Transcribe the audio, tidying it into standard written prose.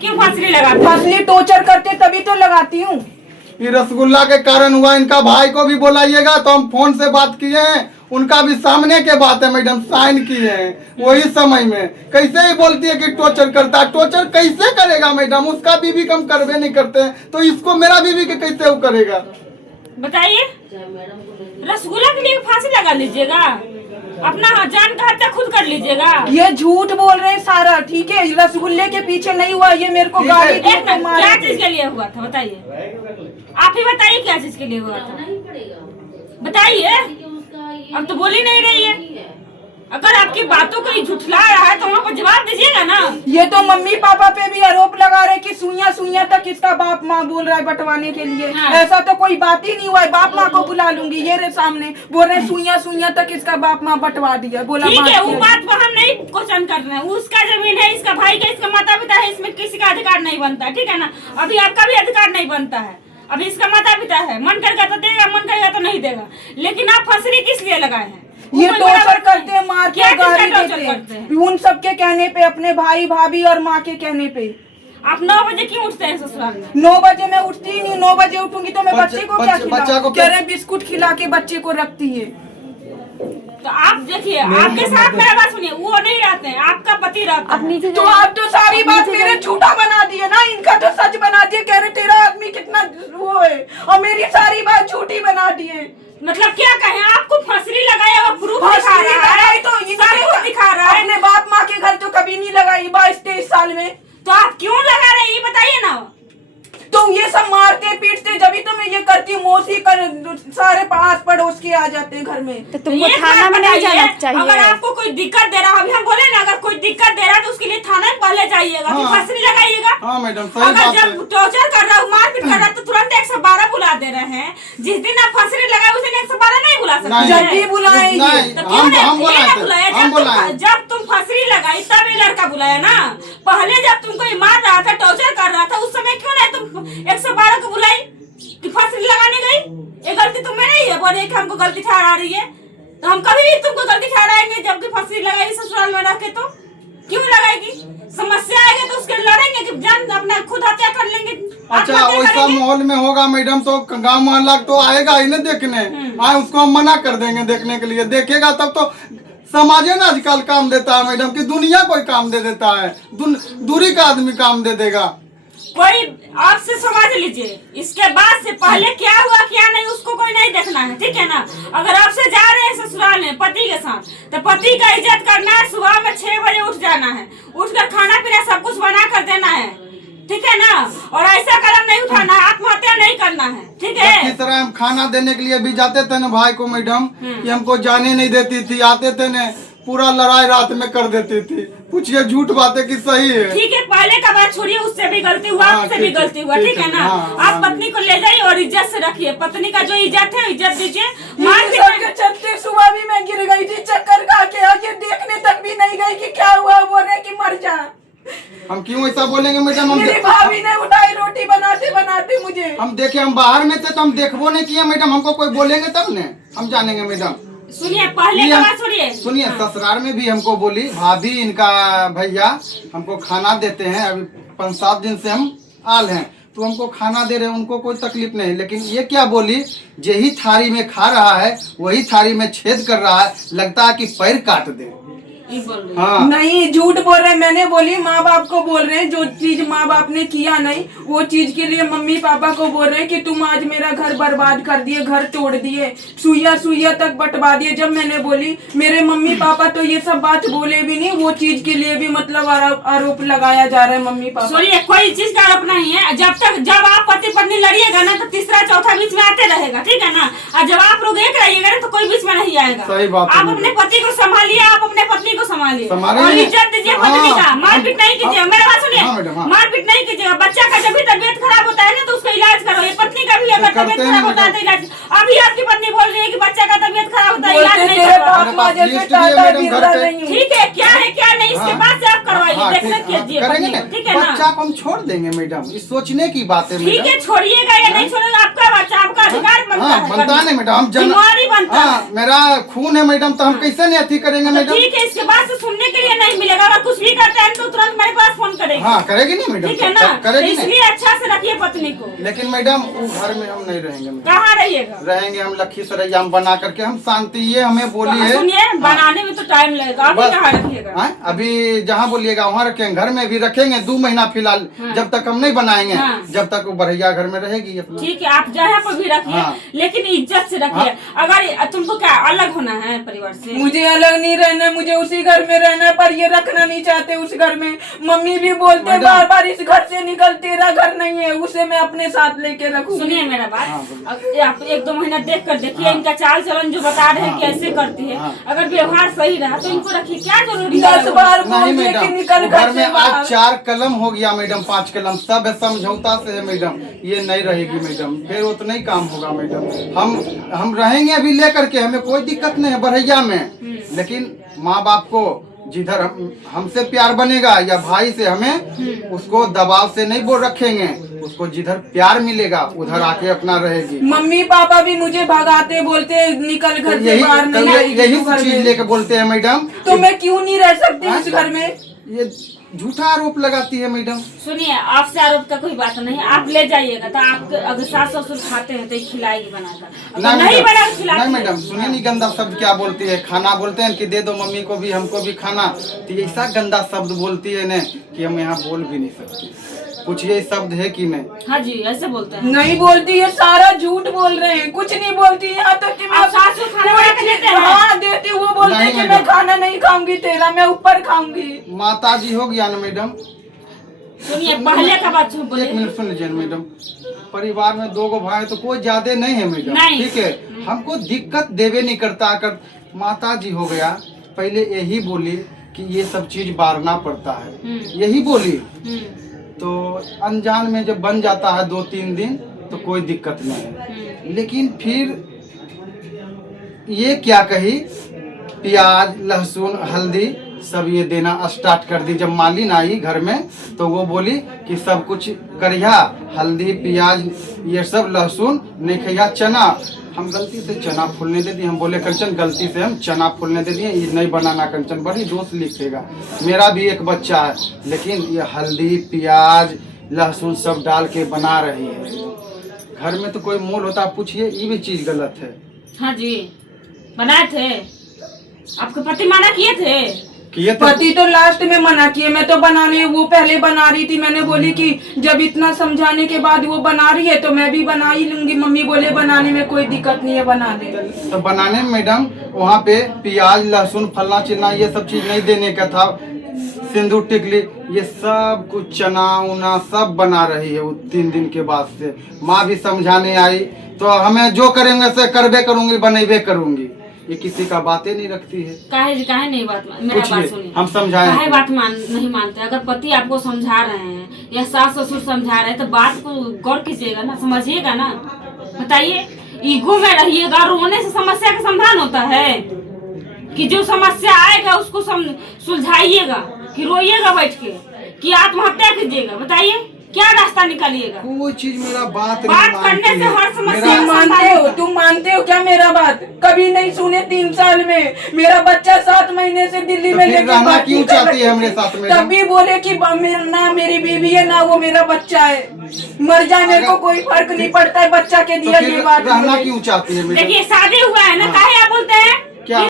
क्यों फांसी लगाती? फांसी टॉर्चर करते तभी तो लगाती हूँ। ये रसगुल्ला के कारण हुआ। इनका भाई को भी बुलाइएगा। तो हम फोन से बात किए हैं, उनका भी सामने के बात है मैडम, साइन किए हैं वही समय में। कैसे ही बोलती है कि टॉर्चर करता है। टॉर्चर कैसे करेगा मैडम? उसका बीवी कम करवे नहीं करते हैं तो इसको मेरा बीवी के कैसे वो करेगा? बताइए, रसगुल्ला के लिए फांसी लगा लीजिएगा? अपना जान का हत्या खुद कर लीजिएगा? ये झूठ बोल रहे हैं सारा। ठीक है, रसगुल्ले के पीछे नहीं हुआ, ये मेरे को गाली दे के क्या मारे चीज के लिए हुआ था बताइए? आप ही बताइए क्या चीज के लिए हुआ था, बताइए। अब तो बोल ही नहीं रही है। अगर आपकी बातों को झुठला रहा है तो वहाँ पर जवाब दीजिएगा ना। ये तो मम्मी पापा पे भी आरोप लगा रहे कि सुइयां सुइयां तक इसका बाप माँ बोल रहा है बंटवाने के लिए। हाँ। ऐसा तो कोई बात ही नहीं हुआ है। बाप माँ को बुला लूंगी, ये रे सामने बोल रहे सुइयां सुइयां तक इसका बाप माँ बंटवा दिया। बोला ठीक है, वो किया। बात पर हम नहीं क्वेश्चन कर रहे हैं। उसका जमीन है, इसका भाई का, इसका माता पिता है, इसमें किसी का अधिकार नहीं बनता। ठीक है ना? अभी आपका भी अधिकार नहीं बनता है। अभी इसका माता पिता है, मन करेगा तो देगा, मन करेगा तो नहीं देगा। लेकिन आप फंसरी किस लिए लगाए हैं? ये टॉर्चर करते हैं, मार के क्या चीज़ का गाली टॉर्चर देते करते हैं हैं? उन सबके कहने पे, अपने भाई भाभी और माँ के कहने पे। आप 9 बजे क्यों उठते हैं ससुराल में? 9 बजे मैं उठती ही नहीं। 9 बजे उठूंगी तो मैं बच्चे को क्या बच्चा खिलाऊं? को कह रहे बिस्कुट खिला के बच्चे को रखती है। तो आप देखिए, आपके साथ मेरा बात सुनिए, वो नहीं रहते हैं, आपका पति रहता है। तो आप तो सारी बात मेरे झूठा बना दिए ना। इनका तो सच बना दिए। कह रहे तेरा आदमी कितना वो है, और मेरी सारी बात झूठी बना दिए। मतलब क्या कहें, आपको फंसरी लगाया हुआ प्रूफ दिखा फांसी रहा है, लगाई तो सब कुछ दिखा रहा है। अपने बाप माँ के घर तो कभी नहीं लगाई 22-23 साल में। तो आप क्यों लगा रहे हैं ये बताइए ना। तो ये सब मारते पीटते जब तो मैं ये करती हूँ। मौसी कर सारे आस पड़ोस के आ जाते हैं घर में। तो तुमको थाना में नहीं जाना चाहिए। अगर आपको कोई दिक्कत दे रहा है, अभी हम बोले ना, अगर कोई दिक्कत दे रहा है तो उसके लिए थाना में पहले जाइएगा, फिर हाँ। फंसरी लगाइएगा। हाँ मैडम, सही अगर बात है। जब टॉर्चर कर रहा है, मारपीट कर रहा है, तो तुरंत 112 बुला दे रहे हैं। जिस दिन आप फंसरी लगाए उस दिन 112 नहीं बुला सकते नहीं। जब भी बुलाएंगे नहीं। तो क्यों हम नहीं बुलाए थे, बुलाया? हम बुलाए। जब तुम फंसरी लगाई तब ये लड़का बुलाया ना। पहले जब तुमको ये मार रहा था, टॉर्चर कर रहा था, उस समय क्यों नहीं तुम 112 को बुलाई कि फंसरी लगाने गई? ये गलती तुम्हें नहीं है, बोले कि हमको गलती ठहरा रही है। तो हम कभी भी तुमको गलती ठहराएंगे जबकि फंसरी लगाई ससुराल में रखे तो क्यों लगाएगी? समस्या आएगी तो उसके लड़ेंगे कि जान अपना खुद हत्या कर लेंगे। अच्छा, आत्महत्या वैसा करेंगे। माहौल में होगा मैडम तो गांव मोहल्ला तो आएगा ही ना देखने। उसको हम मना कर देंगे देखने के लिए। देखेगा तब तो समाज है ना आजकल काम देता है मैडम, कि दुनिया कोई काम दे देता है। दूरी का आदमी काम दे देगा। कोई आपसे समझ लीजिए, इसके बाद से पहले क्या हुआ क्या नहीं उसको कोई नहीं देखना है। ठीक है ना? अगर आपसे जा रहे हैं ससुराल में पति के साथ, तो पति का इज्जत करना है। सुबह में 6 बजे उठ जाना है, उठकर खाना पीना सब कुछ बना कर देना है। ठीक है ना? और ऐसा कदम नहीं उठाना है, आत्महत्या नहीं करना है। ठीक है? किस तरह हम खाना देने के लिए भी जाते थे ना भाई को मैडम, कि हमको जाने नहीं देती थी। आते थे ना, पूरा लड़ाई रात में कर देती थी। पूछिए झूठ बात है कि सही है? ठीक है, पहले का बात छोड़िए, उससे भी गलती हुआ, हाँ, आपसे भी ठीक है, गलती हुआ। ठीक ठीक है है, ना? हाँ, आप हाँ। पत्नी को ले जाइए और इज्जत से रखिए। पत्नी का जो इज्जत है इज्जत दीजिए। ये सबके चलते सुबह भी मैं गिर गई थी, चक्कर खा के। आगे देखने तक भी नहीं गई कि क्या हुआ। बोल रहे कि मर जा। हम क्यों ऐसा बोलेंगे मैडम? मेरी भाभी ने उठाई रोटी बनाते बनाते मुझे। हम देखे, हम बाहर में थे तो हम देखबो नहीं किया मैडम। हमको कोई बोलेंगे तब ने हम जानेंगे मैडम। सुनिए, पहले का बात सुनिए। सुनिए, ससुराल में भी हमको बोली भाभी, इनका भैया हमको खाना देते हैं। अभी 5-7 दिन से हम आल हैं तो हमको खाना दे रहे हैं, उनको कोई तकलीफ नहीं। लेकिन ये क्या बोली, यही थाली में खा रहा है वही थाली में छेद कर रहा है, लगता है कि पैर काट दे। हाँ। नहीं, झूठ बोल रहे हैं। मैंने बोली माँ बाप को बोल रहे हैं, जो चीज माँ बाप ने किया नहीं वो चीज के लिए मम्मी पापा को बोल रहे हैं कि तुम आज मेरा घर बर्बाद कर दिए, घर तोड़ दिए, सुइया तक बंटवा दिए। जब मैंने बोली, मेरे मम्मी पापा तो ये सब बात बोले भी नहीं। वो चीज के लिए भी मतलब आरोप लगाया जा रहा है मम्मी पापा। सुनिए, कोई चीज का आरोप नहीं है। जब आप पति पत्नी लड़िएगा ना तो तीसरा चौथा बीच में आते रहेगा। ठीक है ना? और जब आप लोग एक रहिएगा ना तो कोई बीच में नहीं आएगा। सही बात है। आप अपने पति को संभालिए, आप अपने पत्नी को संभालिए संभालेंगे। और इज्जत दीजिए पत्नी हाँ, का। मारपीट नहीं कीजिएगा। मेरा बात सुनिए, हाँ मैडम, हाँ। मारपीट नहीं कीजिएगा। बच्चा का जब भी तबीयत खराब होता है ना तो उसका इलाज करो, ये पत्नी का भी अगर करते तबियत हैं खराब होता है तो इलाज। अभी आपकी पत्नी बोल रही है कि बच्चा का तबियत खराब होता है, इलाज बोलते नहीं तेरे करवा। बाप माँ जैसे लिस्ट भी है टाटा मैडम बिरला घर पे। नहीं हूँ। ठीक है, क्या है क्या नहीं, इसके हाँ। बाद से आप करवाइए, हाँ, देख ठीक, कीजिए करेंगे पत्नी ना। को, ठीक है ना? बच्चा को हम छोड़ देंगे मैडम, ये सोचने की बात है ठीक मैडम। है, छोड़िएगा या नहीं छोड़ेगा आपका बच्चा, आपका अधिकार बनता हाँ, है बनता करना। नहीं मैडम, हम जिम्मेवारी बनता है। हाँ, मेरा खून है मैडम, तो हम कैसे नहीं अथी करेंगे तो मैडम। ठीक है, इसके बाद से सुनने के लिए नहीं मिलेगा, अगर कुछ भी करता है तो तुरंत मेरे पास फोन करेगी। हाँ, करेगी नहीं मैडम, ठीक है ना? तो करेगी नहीं। इसलिए अच्छा से रखिए पत्नी को। लेकिन मैडम वो घर में हम नहीं रहेंगे मैडम। कहाँ रहिएगा? रहेंगे हम लखीसराय में बना करके, हम शांति, ये हमें बोली है। सुनिए, बनाने में तो टाइम लगेगा, अभी बस। कहाँ रखिएगा? हाँ, अभी जहाँ बोलिएगा वहाँ रखेंगे, घर में भी रखेंगे 2 महीना फिलहाल, हाँ। जब तक हम नहीं बनाएंगे, हाँ। जब तक वो बढ़िया घर में रहेगी अपना। ठीक है, आप जहाँ पर भी रखिए, हाँ। लेकिन इज्जत से रखिए। अगर तुमको क्या अलग होना है परिवार से? मुझे अलग नहीं रहना, मुझे उसी घर में रहना है, पर ये रखना नहीं चाहते उस घर में। मम्मी भी बोलते मैडम। बार बार इस घर से निकल, तेरा घर नहीं है, उसे मैं अपने साथ लेके रखूँ। सुनिए मेरा हाँ, बात, बोलिए। आप 1-2 महीना देख कर देखिए, हाँ। इनका चाल चलन जो बता रहे हैं हाँ। कि ऐसे करती है, हाँ। अगर व्यवहार सही रहा तो इनको रखिए, क्या जरूरी है? 10 बार नहीं बोल दिए कि मैडम, निकल घर घर में से बाहर। आज 4 कलम हो गया मैडम, 5 कलम, सब समझौता से है मैडम। ये नहीं रहेगी मैडम, फिर उतना ही काम होगा मैडम। हम रहेंगे अभी लेकर के, हमें कोई दिक्कत नहीं है बढ़ैया में, लेकिन माँ बाप को जिधर हमसे प्यार बनेगा या भाई से, हमें उसको दबाव से नहीं बोल रखेंगे, उसको जिधर प्यार मिलेगा उधर आके अपना रहेगी। मम्मी पापा भी मुझे भगाते, बोलते निकल घर से बाहर, नहीं आएगी यही तू घर चीज में। लेके बोलते हैं मैडम। तो मैं क्यों नहीं रह सकती हाँ? इस घर में? ये झूठा आरोप लगाती है मैडम। सुनिए, आपसे आरोप का कोई बात नहीं, आप ले जाइएगा तो आपके अगर सास ससुर खाते हैं तो ये खिलाएगी बनाकर, अगर नहीं बना नहीं खिलाती मैडम, सुनिए नहीं, गंदा शब्द क्या बोलती है, खाना बोलते हैं कि दे दो मम्मी को भी हमको भी खाना, तो ये ऐसा गंदा शब्द बोलती है ना कि हम यहाँ बोल भी नहीं सकते। कुछ ये शब्द है कि नहीं? हाँ जी, ऐसे बोलते हैं। नहीं बोलती है, सारा झूठ बोल रहे हैं, कुछ नहीं बोलती है। यहाँ तक कि मैं आप सास को खाना बना के देते हैं? हाँ देती हूँ, वो बोलते हैं नहीं कि मैं मैडम। खाना नहीं खाऊंगी तेरा, मैं ऊपर खाऊंगी। माता जी हो गया ना मैडम। सुनिए, पहले का बात एक बोलिए। मिनट सुन लीजिए मैडम, परिवार में 2 गो भाई तो कोई ज्यादा नहीं है मैडम, नहीं। ठीक है, हमको दिक्कत देवे नहीं करता। अगर माता जी हो गया, पहले यही बोली कि ये सब चीज बारना पड़ता है, यही बोली, तो अनजान में जब बन जाता है 2-3 दिन तो कोई दिक्कत नहीं है। लेकिन फिर ये क्या कही, प्याज लहसुन हल्दी सब ये देना स्टार्ट कर दी। जब मालिन आई घर में तो वो बोली कि सब कुछ करिया, हल्दी प्याज ये सब, लहसुन नहीं खैया, चना। हम गलती से चना फूलने दे दिए, हम बोले कंचन गलती से हम चना फूलने दे दिए, ये नहीं बनाना कंचन, बड़ी दोस्त लिखेगा, मेरा भी एक बच्चा है, लेकिन ये हल्दी प्याज लहसुन सब डाल के बना रही है। घर में तो कोई मोल होता, पूछिए, ये भी चीज गलत है। हाँ जी, बनाए थे, आपके पति मना किए थे? किए थे। पति तो लास्ट में मना किए, मैं तो बनाने, वो पहले बना रही थी। मैंने बोली कि जब इतना समझाने के बाद वो बना रही है तो मैं भी बना ही लूंगी। मम्मी बोले बनाने में कोई दिक्कत नहीं है, बना दे। तो बनाने में मैडम वहाँ पे प्याज लहसुन फलना चिलना ये सब चीज नहीं देने का था, सिंदूर टिकली ये सब कुछ चना उना सब बना रही है। वो 3 दिन के बाद से माँ भी समझाने आई, तो हमें जो करेंगे से करबे करूंगी, बनेबे करूंगी, ये किसी का बातें नहीं रखती है। काहे नहीं बात मेरा कुछ बात नहीं, सुनिए, हम समझाएं। काहे बात नहीं मानते? अगर पति आपको समझा रहे हैं या सास ससुर समझा रहे हैं तो बात को गौर कीजिएगा ना, समझिएगा ना। बताइए, ईगो में रहिएगा, रोने से समस्या का समाधान होता है? कि जो समस्या आएगा उसको सुलझाइएगा, कि रोइएगा बैठ के, कि आत्महत्या कीजिएगा? बताइए, क्या रास्ता निकालिएगा? कोई चीज मेरा बात करने से हर समस्या तुम मानते हो, तुम मानते हो क्या मेरा बात? कभी नहीं सुने 3 साल में। मेरा बच्चा 7 महीने से दिल्ली में लेके रहना भर्ती क्यों कर चाहती है रखी हमरे थी। साथ में? तब भी बोले कि ना मेरी बीवी है ना वो मेरा बच्चा है, मर जाए मेरे को कोई फर्क नहीं पड़ता है, बच्चा के तो दिया फिर ये बात रहना बोले। क्यों चाहती है मैडम? देखिए, शादी हुआ है ना, काहे आप बोलते हैं? क्या